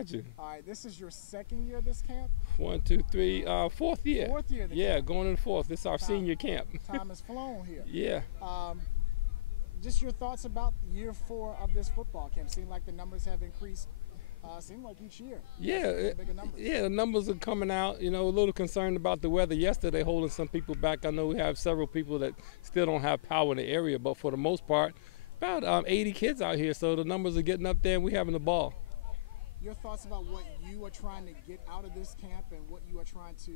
got you. All right, this is your second year of this camp? 1, 2, 3, fourth year. Fourth year of the Yeah, camp. going in the fourth. This is our senior camp. Time has flown here. Yeah. Just your thoughts about year 4 of this football camp. Seems like the numbers have increased. Seems like each year. Yeah, bigger numbers. Yeah, the numbers are coming out. You know, a little concerned about the weather. Yesterday, holding some people back. I know we have several people that still don't have power in the area, but for the most part, about 80 kids out here. So the numbers are getting up there, and we're having the ball. Your thoughts about what you are trying to get out of this camp and what you are trying to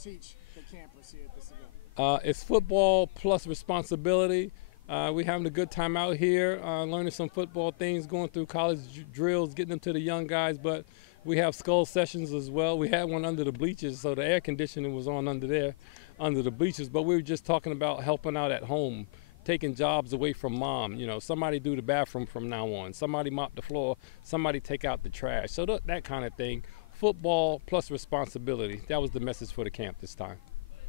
teach the campers here at this event? It's football plus responsibility. We're having a good time out here, learning some football things, going through college drills, getting them to the young guys, but we have skull sessions as well. We had one under the bleachers, so the air conditioning was on under there, under the bleachers, but we were just talking about helping out at home, taking jobs away from mom. You know, somebody do the bathroom from now on, somebody mop the floor, somebody take out the trash, so that kind of thing. Football plus responsibility. That was the message for the camp this time.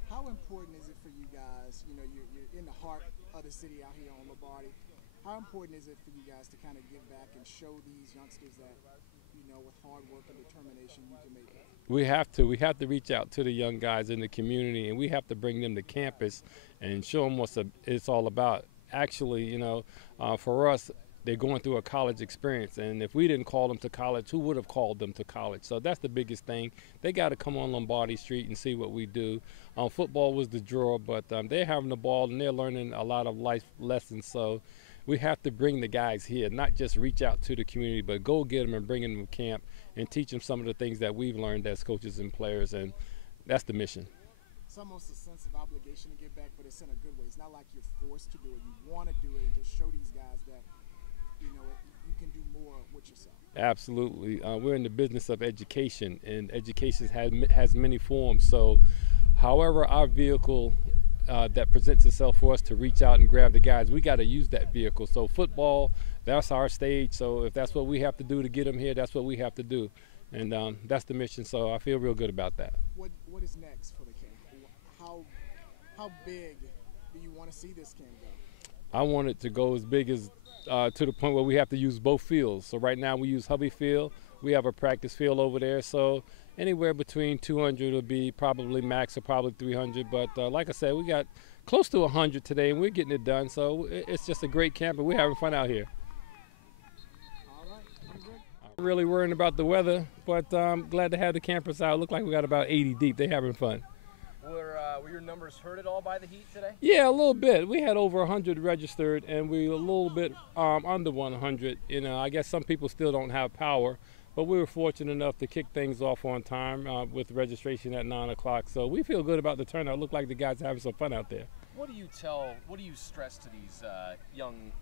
How important is it for you guys? You know, you're in the heart of the city out here on Lombardi. How important is it for you guys to kind of give back and show these youngsters that, you know, with hard work and determination, you can make it? We have to. We have to reach out to the young guys in the community, and we have to bring them to campus and show them what it's all about. Actually, you know, for us, they're going through a college experience, and if we didn't call them to college, who would have called them to college? So that's the biggest thing. They got to come on Lombardi Street and see what we do. Football was the draw, but they're having the ball and they're learning a lot of life lessons. So we have to bring the guys here, not just reach out to the community, but go get them and bring them to camp and teach them some of the things that we've learned as coaches and players, and that's the mission. It's almost a sense of obligation to give back, but it's in a good way. It's not like you're forced to do it. You want to do it and just show these guys that, you know, you can do more with yourself. Absolutely. We're in the business of education, and education has many forms. So however our vehicle that presents itself for us to reach out and grab the guys, we got to use that vehicle. So football, that's our stage. So if that's what we have to do to get them here, that's what we have to do. And that's the mission. So I feel real good about that. What is next for the camp? How big do you want to see this camp go? I want it to go as big as to the point where we have to use both fields. So right now we use Hovey field. We have a practice field over there. So anywhere between 200 will be probably max, or probably 300. But like I said, we got close to 100 today, and we're getting it done. So it's just a great camp, and we're having fun out here. All right, I'm good. I'm really worrying about the weather, but I'm glad to have the campers out. Look like we got about 80 deep. They're having fun. Were your numbers hurt at all by the heat today? Yeah, a little bit. We had over 100 registered, and we were a little bit under 100. You know, I guess some people still don't have power, but we were fortunate enough to kick things off on time with registration at 9 o'clock. So we feel good about the turnout. Look like the guys are having some fun out there. What do you stress to these young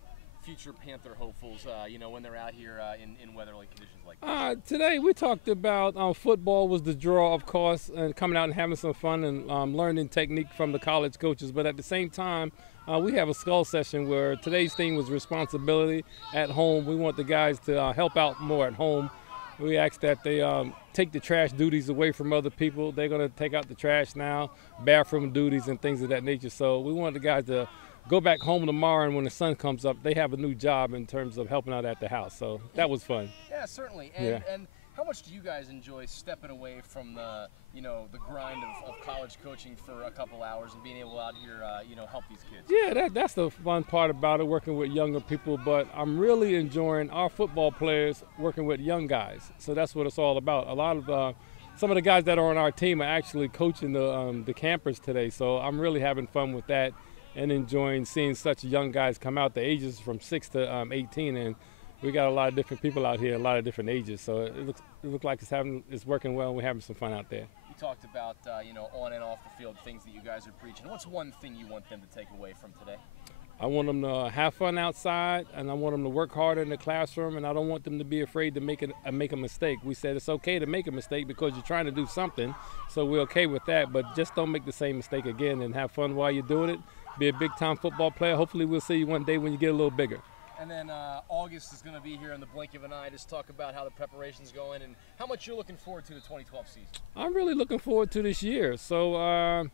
future Panther hopefuls, you know, when they're out here in weatherly conditions like this? Today we talked about football was the draw, of course, and coming out and having some fun and learning technique from the college coaches. But at the same time, we have a skull session where today's theme was responsibility at home. We want the guys to help out more at home. We ask that they take the trash duties away from other people. They're going to take out the trash now, bathroom duties and things of that nature. So we want the guys to go back home tomorrow, and when the sun comes up, they have a new job in terms of helping out at the house. So that was fun. Yeah, certainly. And how much do you guys enjoy stepping away from the, you know, the grind of college coaching for a couple hours and being able out here, you know, help these kids? Yeah, that's the fun part about it, working with younger people. But I'm really enjoying our football players working with young guys. So that's what it's all about. A lot of some of the guys that are on our team are actually coaching the campers today. So I'm really having fun with that, and enjoying seeing such young guys come out. The ages from 6 to 18, and we got a lot of different people out here, a lot of different ages. So it looks like it's working well, and we're having some fun out there. You talked about you know, on and off the field things that you guys are preaching. What's one thing you want them to take away from today? I want them to have fun outside, and I want them to work harder in the classroom, and I don't want them to be afraid to make a mistake. We said it's okay to make a mistake because you're trying to do something, so we're okay with that, but just don't make the same mistake again, and have fun while you're doing it. Be a big-time football player. Hopefully we'll see you one day when you get a little bigger. And then August is going to be here in the blink of an eye. Just talk about how the preparation's going and how much you're looking forward to the 2012 season. I'm really looking forward to this year. So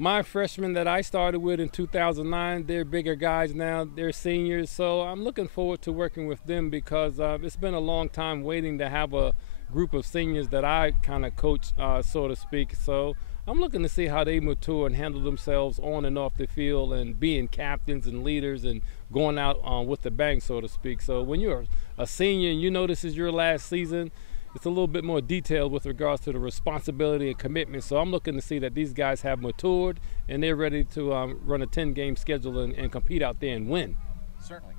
My freshmen that I started with in 2009, they're bigger guys now. They're seniors, so I'm looking forward to working with them because it's been a long time waiting to have a group of seniors that I kind of coach, so to speak. So I'm looking to see how they mature and handle themselves on and off the field and being captains and leaders and going out with the bang, so to speak. So when you're a senior and you know this is your last season, it's a little bit more detailed with regards to the responsibility and commitment. So I'm looking to see that these guys have matured and they're ready to run a 10-game schedule and compete out there and win. Certainly.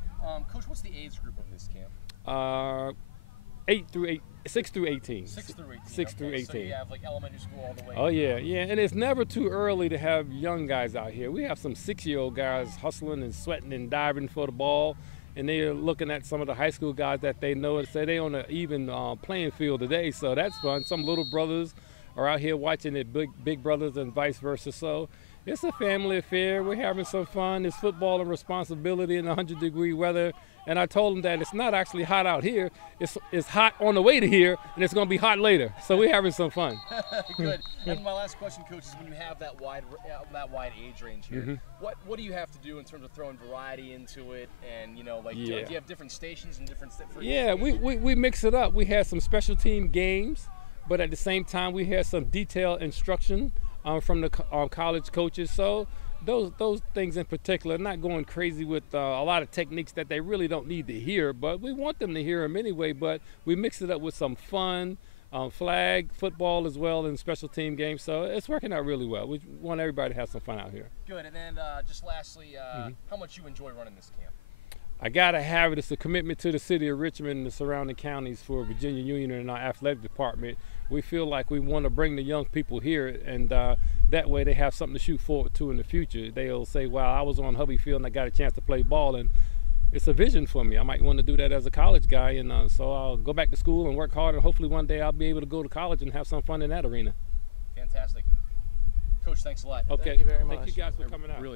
Coach, what's the age group of this camp? 6 through 18. 6 through 18. 6 through 18. So you have like elementary school all the way. Oh yeah, yeah, and it's never too early to have young guys out here. We have some 6-year-old guys hustling and sweating and diving for the ball, and they're looking at some of the high school guys that they know and say they on an even playing field today. So that's fun. Some little brothers are out here watching their big brothers and vice versa. So it's a family affair. We're having some fun. It's football and responsibility in 100-degree weather. And I told them that it's not actually hot out here. It's hot on the way to here, and it's going to be hot later. So we're having some fun. Good. And my last question, Coach, is when you have that wide age range here, what do you have to do in terms of throwing variety into it? And do you have different stations and different? Yeah, we mix it up. We had some special team games, but at the same time we had some detailed instruction from the college coaches. So those things in particular, not going crazy with a lot of techniques that they really don't need to hear, but we want them to hear them anyway. But we mix it up with some fun, flag football as well, and special team games. So it's working out really well. We want everybody to have some fun out here. Good. And then just lastly, how much you enjoy running this camp? I gotta have it. It's a commitment to the city of Richmond and the surrounding counties for Virginia Union and our athletic department. We feel like we want to bring the young people here, and that way they have something to shoot forward to in the future. They'll say, wow, I was on Hovey Field and I got a chance to play ball, and it's a vision for me. I might want to do that as a college guy, and so I'll go back to school and work hard, and hopefully one day I'll be able to go to college and have some fun in that arena. Fantastic. Coach, thanks a lot. Okay. Thank you very much. Thank you guys for coming out. Really